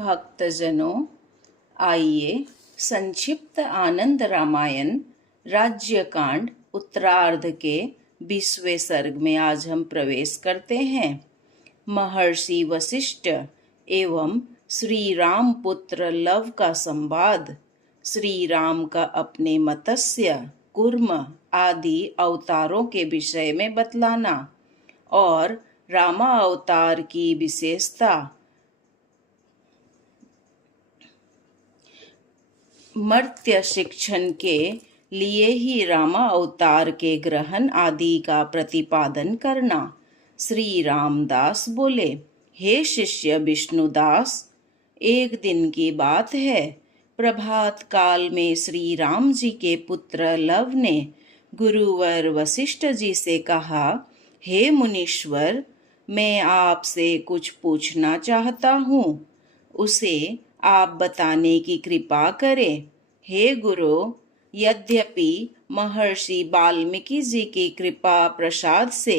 भक्तजनों, आइए संक्षिप्त आनंद रामायण राज्यकांड उत्तरार्ध के 20वें सर्ग में आज हम प्रवेश करते हैं। महर्षि वशिष्ठ एवं श्री राम पुत्र लव का संवाद, श्री राम का अपने मत्स्य, कूर्म आदि अवतारों के विषय में बतलाना और रामा अवतार की विशेषता, मर्त्य शिक्षण के लिए ही रामा अवतार के ग्रहण आदि का प्रतिपादन करना। श्री रामदास बोले, हे शिष्य विष्णुदास, एक दिन की बात है। प्रभात काल में श्री राम जी के पुत्र लव ने गुरुवर वशिष्ठ जी से कहा, हे मुनीश्वर, मैं आपसे कुछ पूछना चाहता हूँ, उसे आप बताने की कृपा करें। हे गुरु, यद्यपि महर्षि वाल्मीकि जी की कृपा प्रसाद से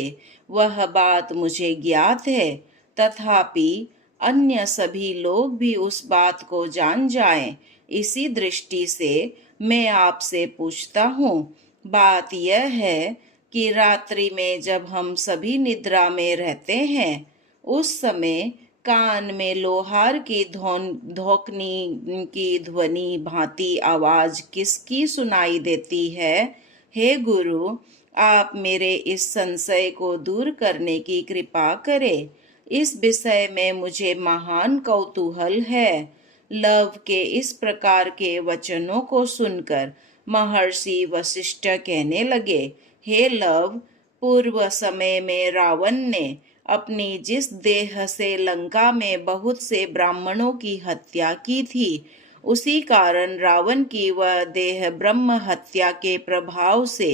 वह बात मुझे ज्ञात है, तथापि अन्य सभी लोग भी उस बात को जान जाएं, इसी दृष्टि से मैं आपसे पूछता हूँ। बात यह है कि रात्रि में जब हम सभी निद्रा में रहते हैं, उस समय कान में लोहार की धोकनी की ध्वनि भांति आवाज किसकी सुनाई देती है? हे गुरु, आप मेरे इस संशय को दूर करने की कृपा करें। इस विषय में मुझे महान कौतूहल है। लव के इस प्रकार के वचनों को सुनकर महर्षि वशिष्ठ कहने लगे, हे लव, पूर्व समय में रावण ने अपनी जिस देह से लंका में बहुत से ब्राह्मणों की हत्या की थी, उसी कारण रावण की वह देह ब्रह्म हत्या के प्रभाव से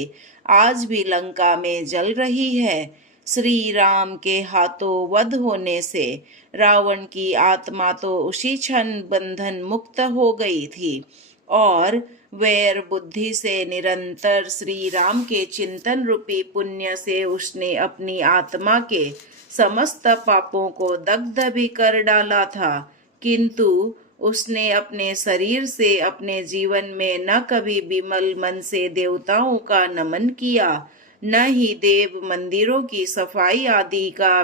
आज भी लंका में जल रही है। श्री राम के हाथों वध होने से रावण की आत्मा तो उसी क्षण बंधन मुक्त हो गई थी और वैर बुद्धि से निरंतर श्री राम के चिंतन रूपी पुण्य से उसने अपनी आत्मा के समस्त पापों को दग्ध भी कर डाला था, किंतु उसने अपने शरीर से अपने जीवन में न कभी विमल मन से देवताओं का नमन किया, न ही देव मंदिरों की सफाई आदि का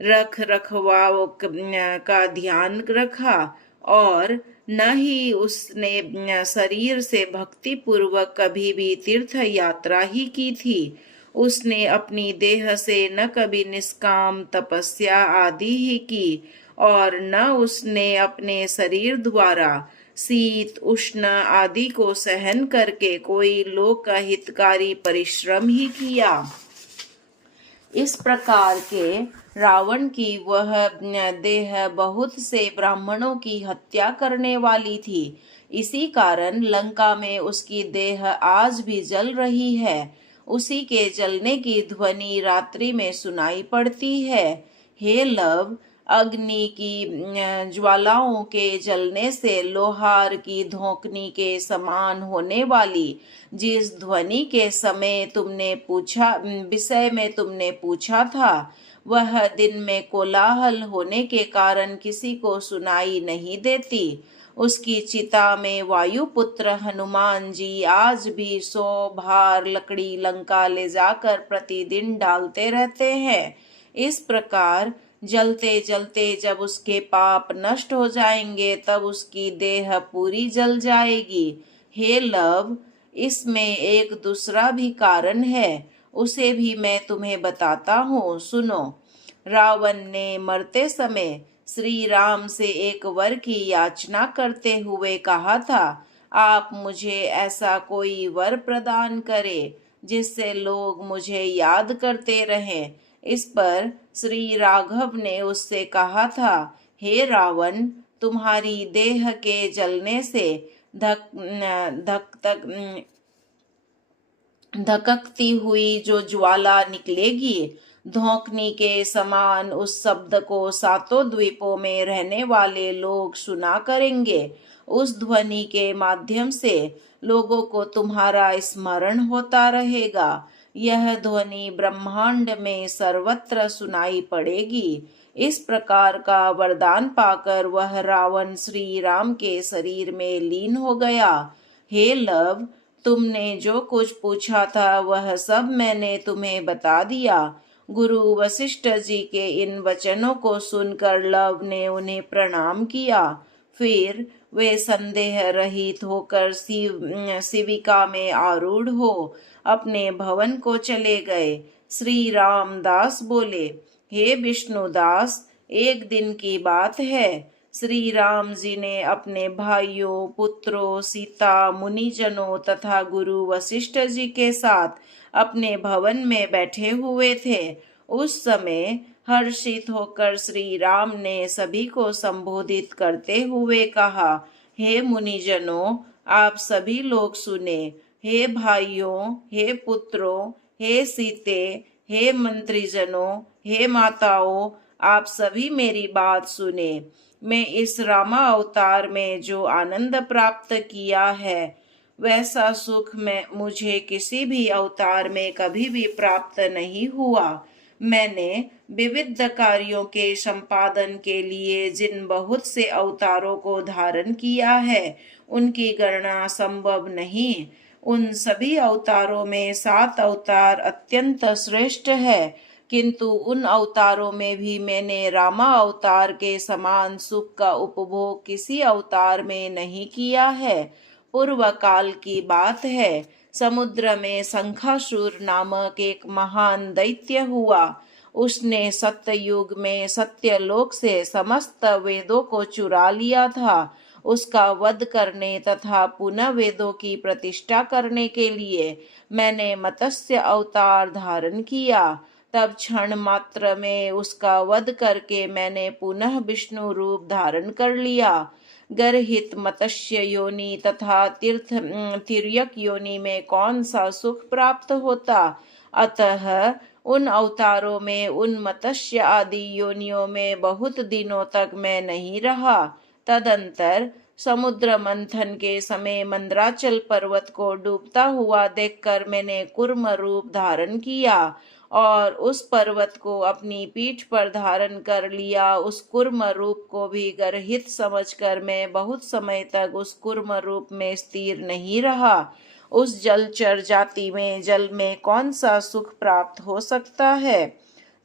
रख रखवाव का ध्यान रखा और न ही उसने शरीर से भक्ति पूर्वक कभी भी तीर्थ यात्रा ही की थी। उसने अपनी देह से न कभी निष्काम तपस्या आदि ही की और न उसने अपने शरीर द्वारा शीत उष्ण आदि को सहन करके कोई लोक हितकारी परिश्रम ही किया। इस प्रकार के रावण की वह देह बहुत से ब्राह्मणों की हत्या करने वाली थी। इसी कारण लंका में उसकी देह आज भी जल रही है। उसी के जलने की ध्वनि रात्रि में सुनाई पड़ती है। हे लव, अग्नि की ज्वालाओं के जलने से लोहार की धोकनी के समान होने वाली जिस ध्वनि के विषय में तुमने पूछा था, वह दिन में कोलाहल होने के कारण किसी को सुनाई नहीं देती। उसकी चिता में वायुपुत्र हनुमान जी आज भी 100 भार लकड़ी लंका ले जाकर प्रतिदिन डालते रहते हैं। इस प्रकार जलते जलते जब उसके पाप नष्ट हो जाएंगे, तब उसकी देह पूरी जल जाएगी। हे लव, इसमें एक दूसरा भी कारण है, उसे भी मैं तुम्हें बताता हूँ, सुनो। रावण ने मरते समय श्री राम से एक वर की याचना करते हुए कहा था, आप मुझे ऐसा कोई वर प्रदान करें जिससे लोग मुझे याद करते रहें। इस पर श्री राघव ने उससे कहा था, हे रावण, तुम्हारी देह के जलने से धककती हुई जो ज्वाला निकलेगी, धोकनी के समान उस शब्द को सातों द्वीपों में रहने वाले लोग सुना करेंगे। उस ध्वनि के माध्यम से लोगों को तुम्हारा स्मरण होता रहेगा। यह ध्वनि ब्रह्मांड में सर्वत्र सुनाई पड़ेगी। इस प्रकार का वरदान पाकर वह रावण श्री राम के शरीर में लीन हो गया। हे लव, तुमने जो कुछ पूछा था वह सब मैंने तुम्हें बता दिया। गुरु वशिष्ठ जी के इन वचनों को सुनकर लव ने उन्हें प्रणाम किया। फिर वे संदेह रहित होकर शिविका में आरूढ़ हो अपने भवन को चले गए। श्री रामदास बोले, हे विष्णुदास, एक दिन की बात है। श्री राम जी ने अपने भाइयों, पुत्रों, सीता, मुनिजनों तथा गुरु वशिष्ठ जी के साथ अपने भवन में बैठे हुए थे। उस समय हर्षित होकर श्री राम ने सभी को संबोधित करते हुए कहा, हे मुनिजनों, आप सभी लोग सुने। हे भाइयों, हे पुत्रों, हे सीते, हे मंत्रीजनों, हे माताओं, आप सभी मेरी बात सुने। मैं इस रामा अवतार में जो आनंद प्राप्त किया है वैसा सुख में मुझे किसी भी अवतार में कभी भी प्राप्त नहीं हुआ। मैंने विविध कार्यों के संपादन के लिए जिन बहुत से अवतारों को धारण किया है उनकी गणना संभव नहीं। उन सभी अवतारों में 7 अवतार अत्यंत श्रेष्ठ है, किंतु उन अवतारों में भी मैंने रामा अवतार के समान सुख का उपभोग किसी अवतार में नहीं किया है। पूर्व काल की बात है, समुद्र में शंखासुर नामक एक महान दैत्य हुआ। उसने सत्ययुग में सत्यलोक से समस्त वेदों को चुरा लिया था। उसका वध करने तथा पुनः वेदों की प्रतिष्ठा करने के लिए मैंने मत्स्य अवतार धारण किया। तब क्षण मात्र में उसका वध करके मैंने पुनः विष्णु रूप धारण कर लिया। गर्हित मत्स्य योनि तथा तिर्यक योनि में कौन सा सुख प्राप्त होता। अतः उन अवतारों में, उन मत्स्य आदि योनियों में बहुत दिनों तक मैं नहीं रहा। तदंतर समुद्र मंथन के समय मंदराचल पर्वत को डूबता हुआ देखकर मैंने कूर्म रूप धारण किया और उस पर्वत को अपनी पीठ पर धारण कर लिया। उस कूर्म रूप को भी गर्हित समझकर मैं बहुत समय तक उस कूर्म रूप में स्थिर नहीं रहा। उस जलचर जाति में जल में कौन सा सुख प्राप्त हो सकता है।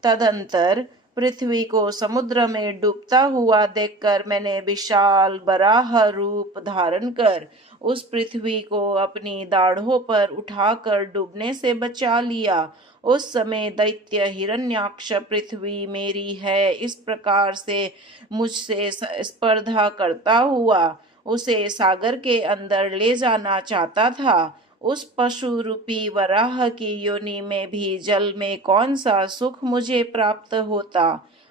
तदंतर पृथ्वी को समुद्र में डूबता हुआ देखकर मैंने विशाल बराह रूप धारण कर उस पृथ्वी को अपनी दाढ़ों पर उठाकर डूबने से बचा लिया। उस समय दैत्य हिरण्याक्ष पृथ्वी मेरी है इस प्रकार से मुझसे स्पर्धा करता हुआ उसे सागर के अंदर ले जाना चाहता था। उस पशु रूपी वराह की योनि में भी जल में कौन सा सुख मुझे प्राप्त होता।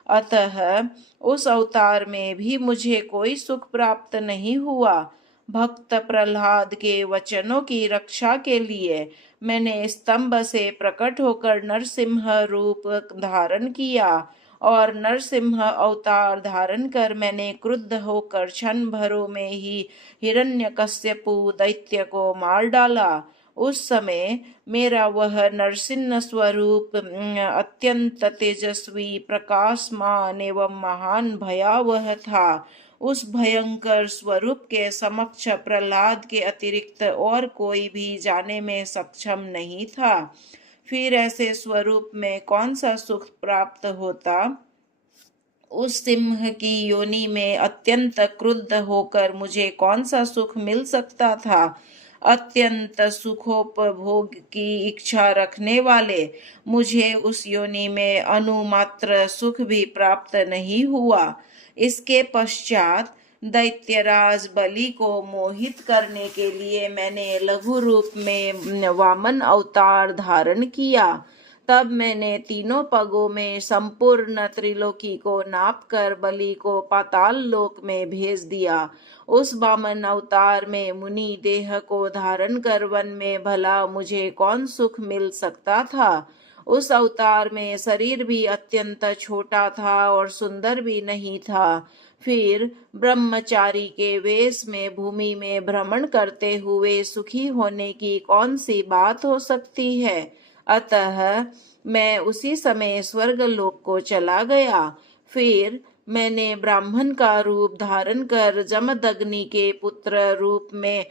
अतः उस अवतार में भी मुझे कोई सुख प्राप्त नहीं हुआ। भक्त प्रहलाद के वचनों की रक्षा के लिए मैंने स्तंभ से प्रकट होकर नरसिंह रूप धारण किया और नरसिंह अवतार धारण कर मैंने क्रुद्ध होकर क्षण भरों में ही हिरण्यकश्यपु दैत्य को मार डाला। उस समय मेरा वह नरसिंह स्वरूप अत्यंत तेजस्वी, प्रकाशमान एवं महान भयावह था। उस भयंकर स्वरूप के समक्ष प्रहलाद के अतिरिक्त और कोई भी जाने में सक्षम नहीं था। फिर ऐसे स्वरूप में कौन सा सुख प्राप्त होता। उस सिंह की योनि में अत्यंत क्रुद्ध होकर मुझे कौन सा सुख मिल सकता था। अत्यंत सुखोपभोग की इच्छा रखने वाले मुझे उस योनि में अनुमात्र सुख भी प्राप्त नहीं हुआ। इसके पश्चात दैत्यराज बलि को मोहित करने के लिए मैंने लघु रूप में वामन अवतार धारण किया। तब मैंने तीनों पगों में संपूर्ण त्रिलोकी को नापकर बलि को पाताल लोक में भेज दिया। उस वामन अवतार में मुनि देह को धारण कर वन में भला मुझे कौन सुख मिल सकता था। उस अवतार में शरीर भी अत्यंत छोटा था और सुंदर भी नहीं था। फिर ब्रह्मचारी के वेश में भूमि में भ्रमण करते हुए सुखी होने की कौन सी बात हो सकती है। अतः मैं उसी समय स्वर्गलोक को चला गया। फिर मैंने ब्राह्मण का रूप धारण कर जमदग्नि के पुत्र रूप में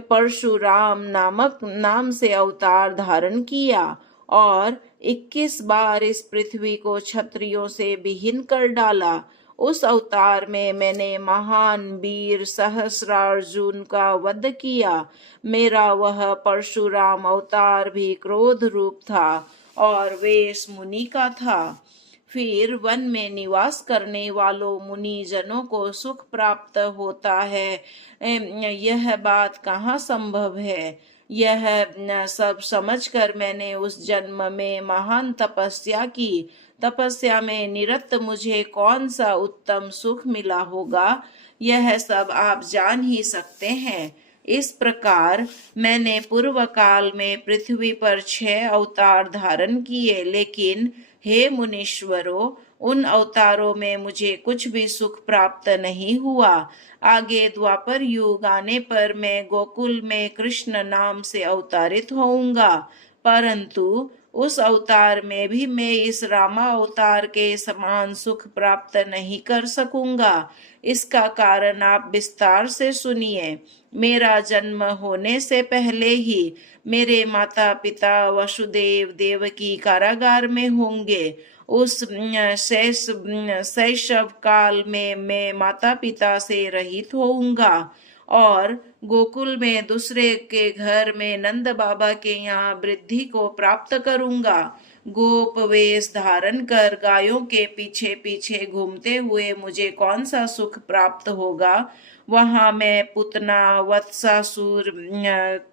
परशुराम नामक नाम से अवतार धारण किया और 21 बार इस पृथ्वी को क्षत्रियों से विहीन कर डाला। उस अवतार में मैंने महान वीर सहस्रार्जुन का वध किया। मेरा वह परशुराम अवतार भी क्रोध रूप था और वेश मुनि का था। फिर वन में निवास करने वालों मुनि जनों को सुख प्राप्त होता है, यह बात कहाँ संभव है। यह सब समझकर मैंने उस जन्म में महान तपस्या की। तपस्या में निरत मुझे कौन सा उत्तम सुख मिला होगा, यह सब आप जान ही सकते हैं। इस प्रकार मैंने पूर्व काल में पृथ्वी पर 6 अवतार धारण किए, लेकिन हे मुनीश्वरों, उन अवतारों में मुझे कुछ भी सुख प्राप्त नहीं हुआ। आगे द्वापर युग आने पर मैं गोकुल में कृष्ण नाम से अवतारित होऊंगा, परंतु उस अवतार में भी मैं इस रामा अवतार के समान सुख प्राप्त नहीं कर सकूंगा। इसका कारण आप विस्तार से सुनिए। मेरा जन्म होने से पहले ही मेरे माता पिता वसुदेव देवकी कारागार में होंगे। उस शैशव काल में मैं माता पिता से रहित होऊंगा और गोकुल में दूसरे के घर में नंद बाबा के यहाँ वृद्धि को प्राप्त करूंगा। गोप वेश धारण कर गायों के पीछे पीछे घूमते हुए मुझे कौन सा सुख प्राप्त होगा। वहां मैं पुतना वत्सासुर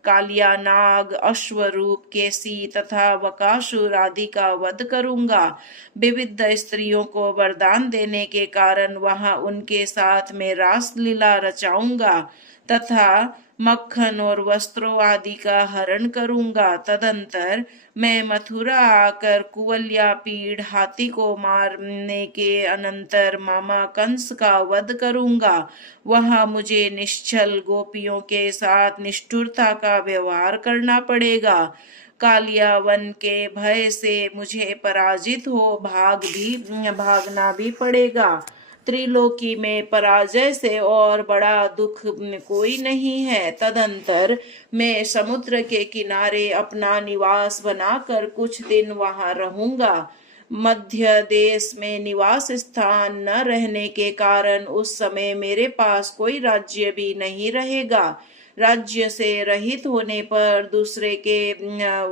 कालिया नाग अश्वरूप केसी तथा वकासुर आदि का वध करूंगा। विविध स्त्रियों को वरदान देने के कारण वहां उनके साथ में रास लीला रचाऊंगा तथा मक्खन और वस्त्रों आदि का हरण करूंगा। तदंतर मैं मथुरा आकर कुवल्या पीड़ हाथी को मारने के अनंतर मामा कंस का वध करूंगा। वहां मुझे निश्चल गोपियों के साथ निष्ठुरता का व्यवहार करना पड़ेगा। कालिया वन के भय से मुझे पराजित हो भागना भी पड़ेगा। त्रिलोकी में पराजय से और बड़ा दुख कोई नहीं है। तदंतर मैं समुद्र के किनारे अपना निवास बनाकर कुछ दिन वहां रहूंगा। मध्य देश में निवास स्थान न रहने के कारण उस समय मेरे पास कोई राज्य भी नहीं रहेगा। राज्य से रहित होने पर दूसरे के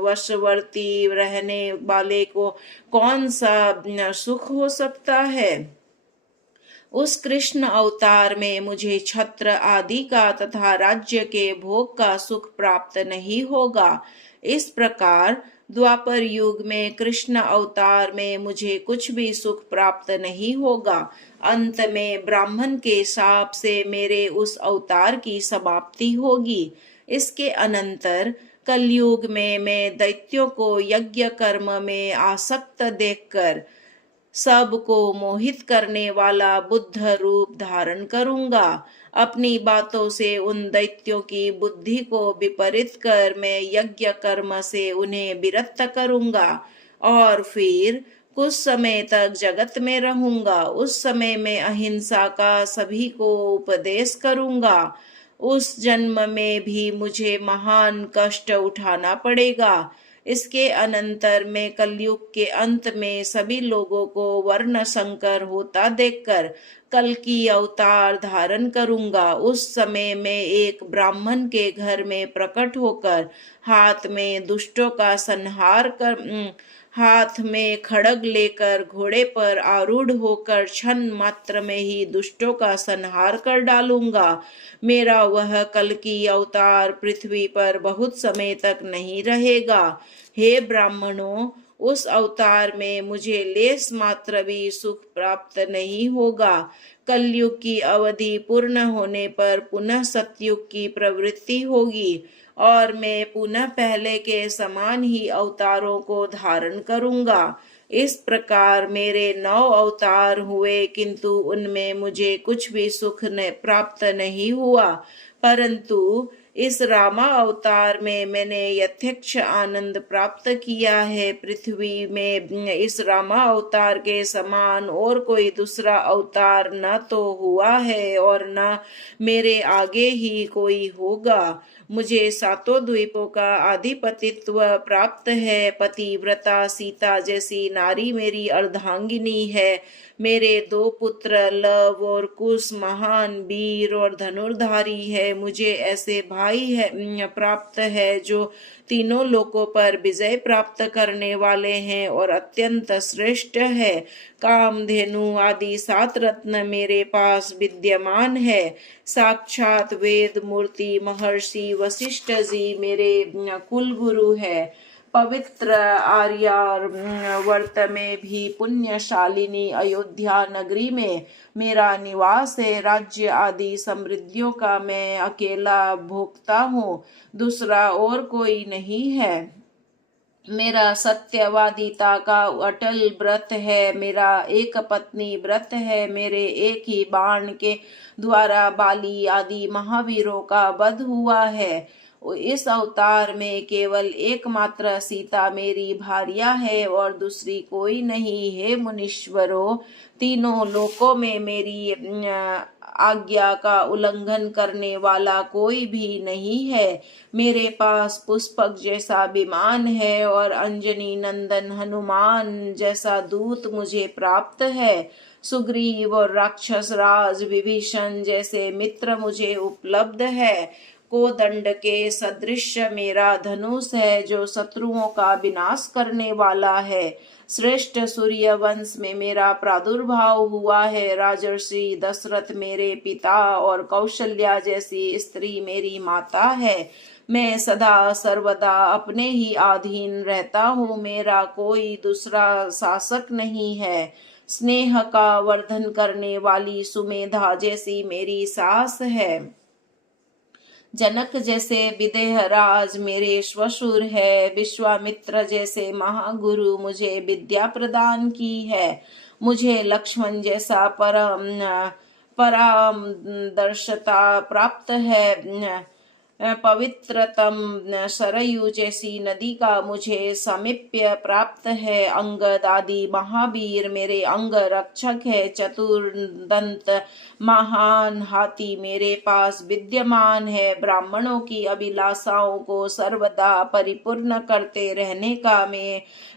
वशवर्ती रहने वाले को कौन सा सुख हो सकता है। उस कृष्ण अवतार में मुझे छत्र आदि का तथा राज्य के भोग का सुख प्राप्त नहीं होगा। इस प्रकार द्वापर युग में कृष्ण अवतार में मुझे कुछ भी सुख प्राप्त नहीं होगा। अंत में ब्राह्मण के शाप से मेरे उस अवतार की समाप्ति होगी। इसके अनंतर कलयुग में मैं दैत्यों को यज्ञ कर्म में आसक्त देखकर सबको मोहित करने वाला बुद्ध रूप धारण करूंगा। अपनी बातों से उन दैत्यों की बुद्धि को विपरीत कर मैं यज्ञ कर्म से उन्हें विरक्त करूंगा और फिर कुछ समय तक जगत में रहूंगा। उस समय मैं अहिंसा का सभी को उपदेश करूंगा। उस जन्म में भी मुझे महान कष्ट उठाना पड़ेगा। इसके अनंतर मैं कलयुग के अंत में सभी लोगों को वर्ण संकर होता देखकर कल की अवतार धारण करूंगा। उस समय मैं एक ब्राह्मण के घर में प्रकट होकर हाथ में दुष्टों का संहार कर हाथ में खड़ग लेकर घोड़े पर आरूढ़ होकर क्षण मात्र में ही दुष्टों का संहार कर डालूंगा। मेरा वह कल की अवतार पृथ्वी पर बहुत समय तक नहीं रहेगा। हे ब्राह्मणों, उस अवतार में मुझे लेस मात्र भी सुख प्राप्त नहीं होगा। कलयुग की अवधि पूर्ण होने पर पुनः सतयुग की प्रवृत्ति होगी और मैं पुनः पहले के समान ही अवतारों को धारण करूंगा। इस प्रकार मेरे 9 अवतार हुए, किंतु उनमें मुझे कुछ भी सुख प्राप्त नहीं हुआ। परंतु इस रामा अवतार में मैंने यथेच्छ आनंद प्राप्त किया है। पृथ्वी में इस रामा अवतार के समान और कोई दूसरा अवतार न तो हुआ है और न मेरे आगे ही कोई होगा। मुझे सातों द्वीपों का आधिपतित्व प्राप्त है। पतिव्रता सीता जैसी नारी मेरी अर्धांगिनी है। मेरे 2 पुत्र लव और कुश महान वीर और धनुर्धारी है। मुझे ऐसे भाई है प्राप्त है जो तीनों लोकों पर विजय प्राप्त करने वाले हैं और अत्यंत श्रेष्ठ है। कामधेनु आदि 7 रत्न मेरे पास विद्यमान है। साक्षात वेद मूर्ति महर्षि वशिष्ठ जी मेरे कुल गुरु है। पवित्र आर्यावर्त में भी पुण्यशालिनी अयोध्या नगरी में मेरा निवास है। राज्य आदि समृद्धियों का मैं अकेला भोगता हूँ, दूसरा और कोई नहीं है। मेरा सत्यवादिता का अटल व्रत है। मेरा एक पत्नी व्रत है। मेरे एक ही बाण के द्वारा बाली आदि महावीरों का वध हुआ है। इस अवतार में केवल एकमात्र सीता मेरी भार्या है और दूसरी कोई नहीं। हे मुनीश्वरों, तीनों लोकों में मेरी आज्ञा का उल्लंघन करने वाला कोई भी नहीं है। मेरे पास पुष्पक जैसा विमान है और अंजनी नंदन हनुमान जैसा दूत मुझे प्राप्त है। सुग्रीव और राक्षस राज विभीषण जैसे मित्र मुझे उपलब्ध है। कोदंड के सदृश मेरा धनुष है जो शत्रुओं का विनाश करने वाला है। श्रेष्ठ सूर्य वंश में मेरा प्रादुर्भाव हुआ है। राजर्षि दशरथ मेरे पिता और कौशल्या जैसी स्त्री मेरी माता है। मैं सदा सर्वदा अपने ही अधीन रहता हूँ। मेरा कोई दूसरा शासक नहीं है। स्नेह का वर्धन करने वाली सुमेधा जैसी मेरी सास है। जनक जैसे विदेह राज मेरे श्वशुर है। विश्वामित्र जैसे महागुरु मुझे विद्या प्रदान की है। मुझे लक्ष्मण जैसा परामर्शता प्राप्त है। पवित्रतम सरयू जैसी नदी का मुझे सामीप्य प्राप्त है। अंगद आदि महावीर मेरे अंग रक्षक है। चतुर्दंत महान हाथी मेरे पास विद्यमान है। ब्राह्मणों की अभिलाषाओं को सर्वदा परिपूर्ण करते रहने का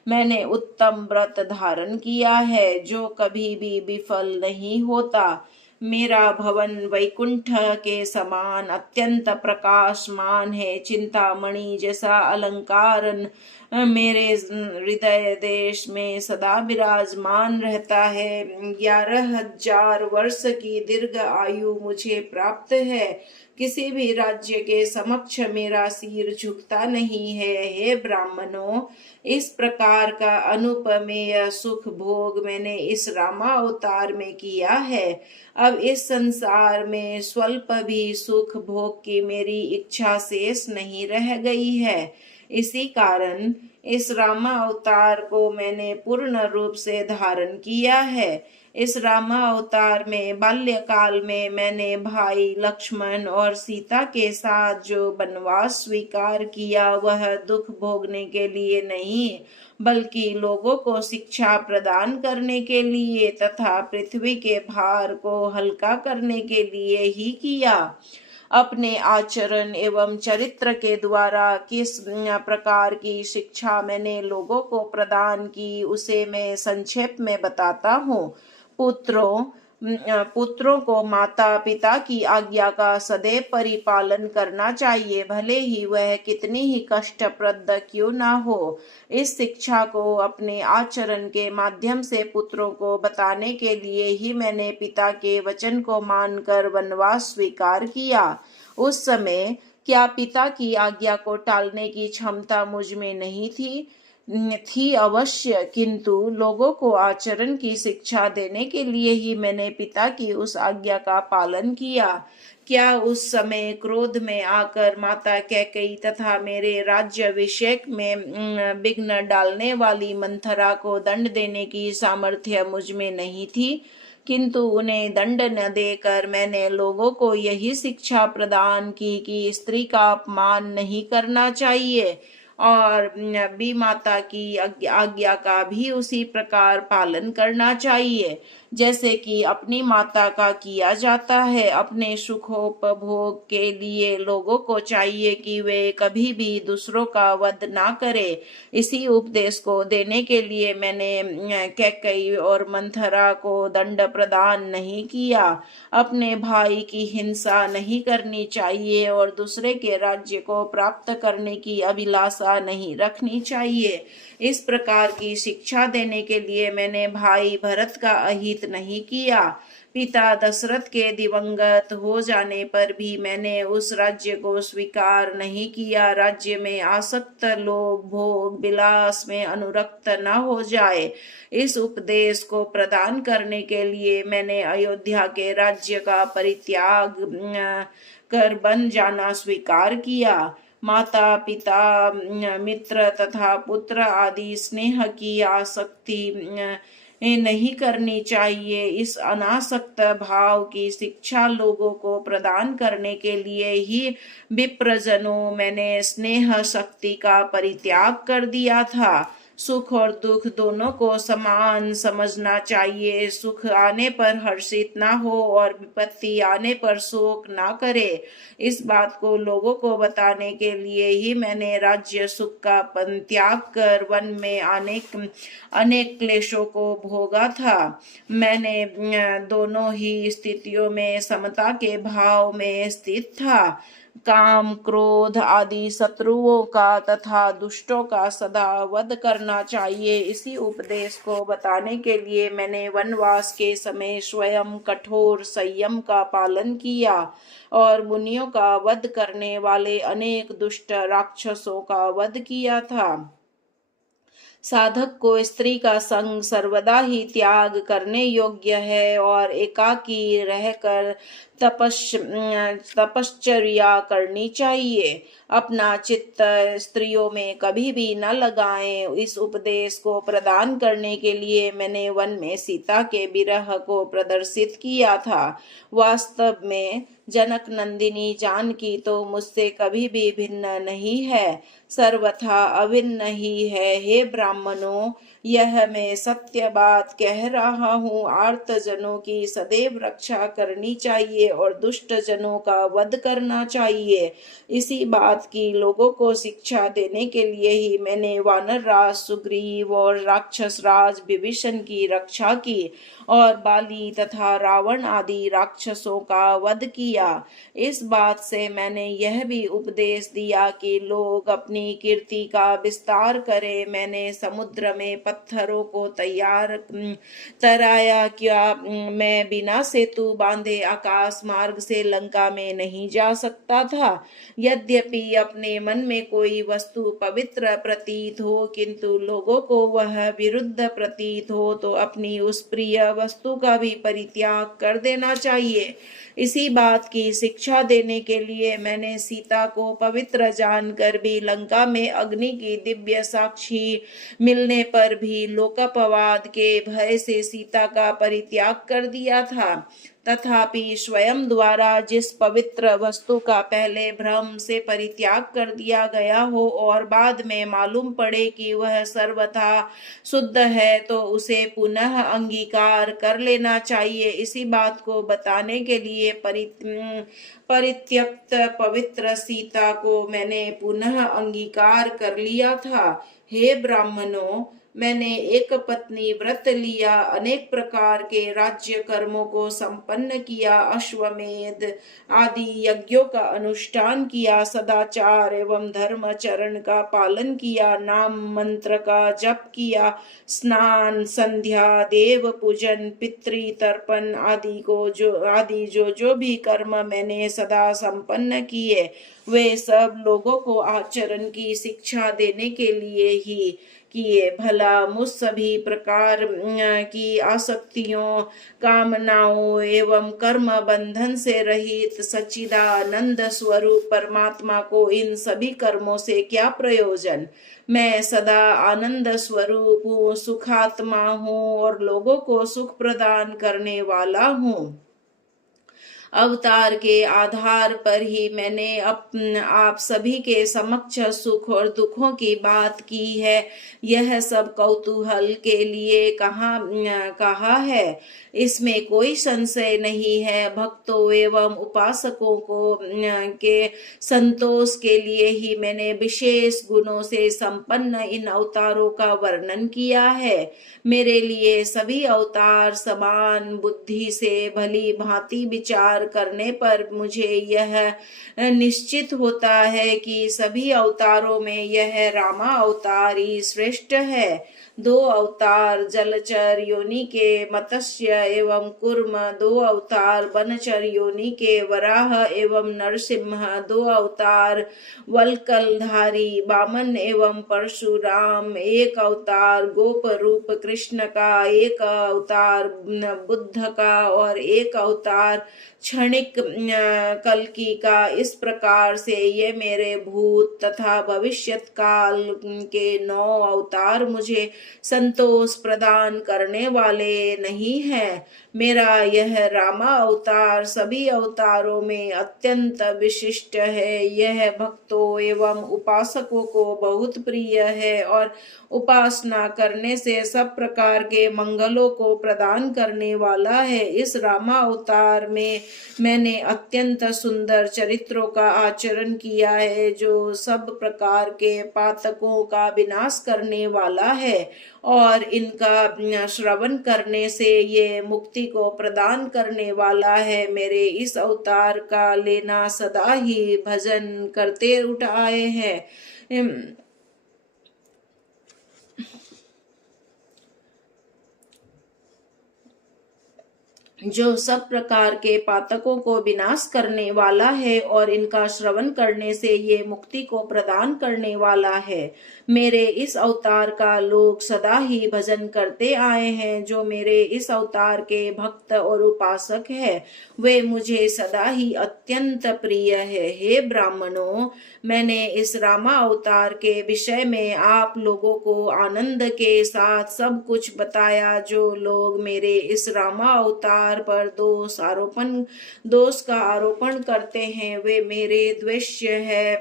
मैंने उत्तम व्रत धारण किया है जो कभी भी विफल नहीं होता। मेरा भवन वैकुंठ के समान अत्यंत प्रकाशमान है। चिंतामणि जैसा अलंकार मेरे हृदय देश में सदा विराजमान रहता है। 11,000 वर्ष की दीर्घ आयु मुझे प्राप्त है। किसी भी राज्य के समक्ष मेरा सिर झुकता नहीं है। हे ब्राह्मणों, इस प्रकार का अनुपमेय सुख भोग मैंने इस रामा अवतार में किया है। अब इस संसार में स्वल्प भी सुख भोग की मेरी इच्छा शेष नहीं रह गई है। इसी कारण इस रामा अवतार को मैंने पूर्ण रूप से धारण किया है। इस रामा अवतार में बाल्यकाल में मैंने भाई लक्ष्मण और सीता के साथ जो वनवास स्वीकार किया वह दुख भोगने के लिए नहीं बल्कि लोगों को शिक्षा प्रदान करने के लिए तथा पृथ्वी के भार को हल्का करने के लिए ही किया। अपने आचरण एवं चरित्र के द्वारा किस प्रकार की शिक्षा मैंने लोगों को प्रदान की उसे मैं संक्षेप में बताता हूँ। पुत्रों को माता पिता की आज्ञा का सदैव परिपालन करना चाहिए, भले ही वह कितनी ही कष्टप्रद क्यों ना हो। इस शिक्षा को अपने आचरण के माध्यम से पुत्रों को बताने के लिए ही मैंने पिता के वचन को मानकर वनवास स्वीकार किया। उस समय क्या पिता की आज्ञा को टालने की क्षमता मुझ में नहीं थी अवश्य, किंतु लोगों को आचरण की शिक्षा देने के लिए ही मैंने पिता की उस आज्ञा का पालन किया। क्या उस समय क्रोध में आकर माता कैकेयी तथा मेरे राज्याभिषेक में विघ्न डालने वाली मंथरा को दंड देने की सामर्थ्य मुझ में नहीं थी? किंतु उन्हें दंड न देकर मैंने लोगों को यही शिक्षा प्रदान की कि स्त्री का अपमान नहीं करना चाहिए और भी माता की आज्ञा का भी उसी प्रकार पालन करना चाहिए जैसे कि अपनी माता का किया जाता है। अपने सुखोपभोग के लिए लोगों को चाहिए कि वे कभी भी दूसरों का वध ना करें। इसी उपदेश को देने के लिए मैंने कैकेयी और मंथरा को दंड प्रदान नहीं किया। अपने भाई की हिंसा नहीं करनी चाहिए और दूसरे के राज्य को प्राप्त करने की अभिलाषा नहीं रखनी चाहिए। इस प्रकार की शिक्षा देने के लिए मैंने भाई भरत का अहित नहीं किया। पिता दशरथ के दिवंगत हो जाने पर भी मैंने उस राज्य को स्वीकार नहीं किया। राज्य में आसक्त लोग भोग विलास में अनुरक्त न हो जाए, इस उपदेश को प्रदान करने के लिए मैंने अयोध्या के राज्य का परित्याग कर बन जाना स्वीकार किया। माता पिता मित्र तथा पुत्र आदि स्नेह की आसक्ति नहीं करनी चाहिए। इस अनासक्त भाव की शिक्षा लोगों को प्रदान करने के लिए ही विप्रजनों मैंने स्नेह शक्ति का परित्याग कर दिया था। सुख और दुख दोनों को समान समझना चाहिए। सुख आने पर हर्षित ना हो और विपत्ति आने पर शोक ना करे। इस बात को लोगों को बताने के लिए ही मैंने राज्य सुख का त्याग कर वन में अनेक क्लेशों को भोगा था। मैंने दोनों ही स्थितियों में समता के भाव में स्थित था। काम क्रोध आदि शत्रुओं का तथा दुष्टों का सदा वध करना चाहिए। इसी उपदेश को बताने के लिए मैंने वनवास के समय स्वयं कठोर संयम का पालन किया और मुनियों का वध करने वाले अनेक दुष्ट राक्षसों का वध किया था। साधक को स्त्री का संग सर्वदा ही त्याग करने योग्य है और एकाकी रहकर तपश्चर्या करनी चाहिए। अपना चित्त स्त्रियों में कभी भी न लगाएं। इस उपदेश को प्रदान करने के लिए मैंने वन में सीता के विरह को प्रदर्शित किया था। वास्तव में जनक नंदिनी जानकी तो मुझसे कभी भी भिन्न नहीं है, सर्वथा अभिन्न ही है। हे ब्राह्मणों, यह मैं सत्य बात कह रहा हूँ। आर्त जनों की सदैव रक्षा करनी चाहिए और दुष्ट जनों का वध करना चाहिए। इसी बात की लोगों को शिक्षा देने के लिए ही मैंने वानर राज सुग्रीव और राक्षस राज विभीषण की रक्षा की और बाली तथा रावण आदि राक्षसों का वध किया। इस बात से मैंने यह भी उपदेश दिया कि लोग अपनी कीर्ति का विस्तार करें। मैंने समुद्र में पत्थरों को तराया। क्या मैं बिना सेतु बांधे आकाश मार्ग से लंका में नहीं जा सकता था? यद्यपि अपने मन में कोई वस्तु पवित्र प्रतीत हो किंतु लोगों को वह विरुद्ध प्रतीत हो तो अपनी उस प्रिय वस्तु का भी परित्याग कर देना चाहिए। इसी बात की शिक्षा देने के लिए मैंने सीता को पवित्र जानकर भी लंका में अग्नि की दिव्य साक्षी मिलने पर भी लोकपवाद के भय से सीता का परित्याग कर दिया था। तथापि स्वयं द्वारा जिस पवित्र वस्तु का पहले भ्रम से परित्याग कर दिया गया हो और बाद में मालूम पड़े कि वह सर्वथा शुद्ध है तो उसे पुनः अंगीकार कर लेना चाहिए। इसी बात को बताने के लिए परित्यक्त पवित्र सीता को मैंने पुनः अंगीकार कर लिया था। हे ब्राह्मणों, मैंने एक पत्नी व्रत लिया, अनेक प्रकार के राज्य कर्मों को संपन्न किया, अश्वमेध आदि यज्ञों का अनुष्ठान किया, सदाचार एवं धर्मचरण का पालन किया, नाम मंत्र का जप किया, स्नान संध्या देव पूजन पितृ तर्पण आदि जो भी कर्म मैंने सदा संपन्न किए वे सब लोगों को आचरण की शिक्षा देने के लिए ही किए। भला मुझ सभी प्रकार की आसक्तियों, कामनाओं एवं कर्म बंधन से रहित सच्चिदानंद स्वरूप परमात्मा को इन सभी कर्मों से क्या प्रयोजन। मैं सदा आनंद स्वरूप हूँ, सुखात्मा हूँ और लोगों को सुख प्रदान करने वाला हूँ। अवतार के आधार पर ही मैंने आप सभी के समक्ष सुख और दुखों की बात की है। यह सब कौतूहल के लिए कहा है, इसमें कोई संशय नहीं है। भक्तों एवं उपासकों को के संतोष के लिए ही मैंने विशेष गुणों से संपन्न इन अवतारों का वर्णन किया है। मेरे लिए सभी अवतार समान बुद्धि से भली भांति विचार करने पर मुझे यह निश्चित होता है कि सभी अवतारों में यह रामा अवतार ही श्रेष्ठ है। 2 अवतार जलचर योनि के मत्स्य एवं कूर्म, 2 अवतार वनचर योनि के वराह एवं नरसिंह, 2 अवतार वल्कलधारी वामन एवं परशुराम, 1 अवतार गोप रूप कृष्ण का, 1 अवतार बुद्ध का और 1 अवतार क्षणिक कल्कि का। इस प्रकार से ये मेरे भूत तथा भविष्यत काल के 9 अवतार मुझे संतोष प्रदान करने वाले नहीं है। मेरा यह रामा अवतार सभी अवतारों में अत्यंत विशिष्ट है। यह भक्तों एवं उपासकों को बहुत प्रिय है और उपासना करने से सब प्रकार के मंगलों को प्रदान करने वाला है। इस रामा अवतार में मैंने अत्यंत सुंदर चरित्रों का आचरण किया है, जो सब प्रकार के पातकों का विनाश करने वाला है और इनका श्रवण करने से ये मुक्ति को प्रदान करने वाला है। मेरे इस अवतार का लेना सदा ही भजन करते उठाए हैं। जो सब प्रकार के पातकों को विनाश करने वाला है और इनका श्रवण करने से ये मुक्ति को प्रदान करने वाला है। मेरे इस अवतार का लोग सदा ही भजन करते आए हैं। जो मेरे इस अवतार के भक्त और उपासक है, वे मुझे सदा ही अत्यंत प्रिय है। हे ब्राह्मणों, मैंने इस रामा अवतार के विषय में आप लोगों को आनंद के साथ सब कुछ बताया। जो लोग मेरे इस रामा अवतार पर दोष का आरोपण करते हैं, वे मेरे द्वेष्य है।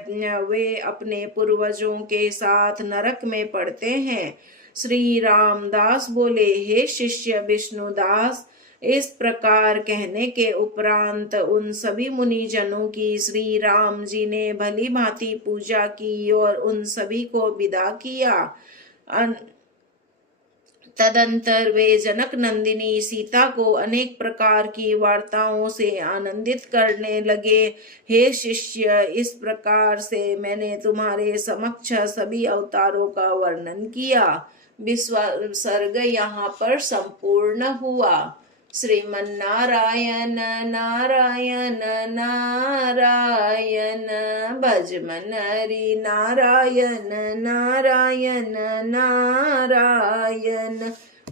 वे अपने पूर्वजों के साथ नरक में पड़ते हैं। श्री रामदास बोले, हे शिष्य विष्णुदास, इस प्रकार कहने के उपरांत उन सभी मुनिजनों की श्री राम जी ने भली भांति पूजा की और उन सभी को विदा किया। तदंतर वे जनक नंदिनी सीता को अनेक प्रकार की वार्ताओं से आनंदित करने लगे। हे शिष्य, इस प्रकार से मैंने तुम्हारे समक्ष सभी अवतारों का वर्णन किया। विसर्ग यहाँ पर संपूर्ण हुआ। श्रीमन्नारायण नारायण नारायण, भजमन हरि नारायण नारायण नारायण।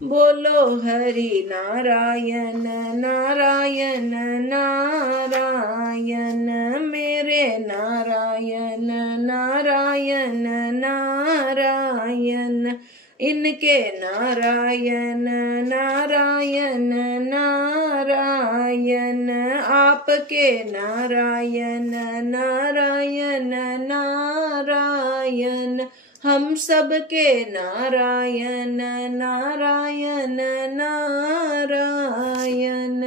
बोलो हरि नारायण नारायण नारायण, मेरे नारायण नारायण नारायण, इनके नारायण नारायण नारायण, आपके नारायण नारायण नारायण, हम सबके नारायण नारायण नारायण।